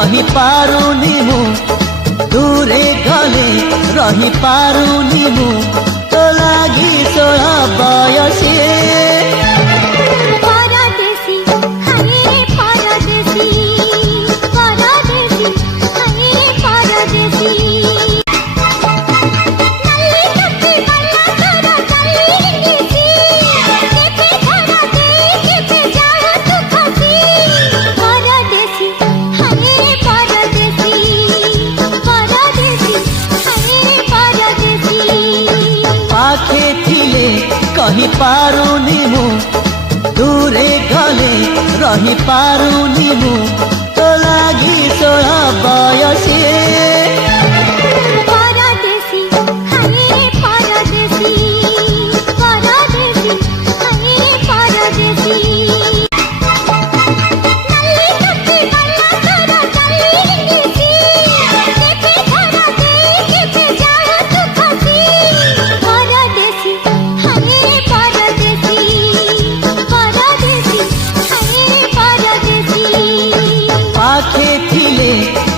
कहि पारुनी मु दूरे गले रही पारुनी मु तो लागी 16 बयसे कहि पारुनी मु दूरे गले रही पारुनी मु तो लागी 16 बयसे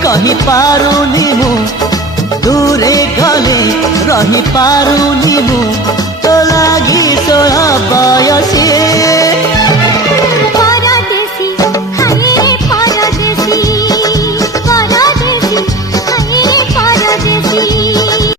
कहि पारुनी मु दूरे गले रही पारुनी मु तो लागी 16 बयसे।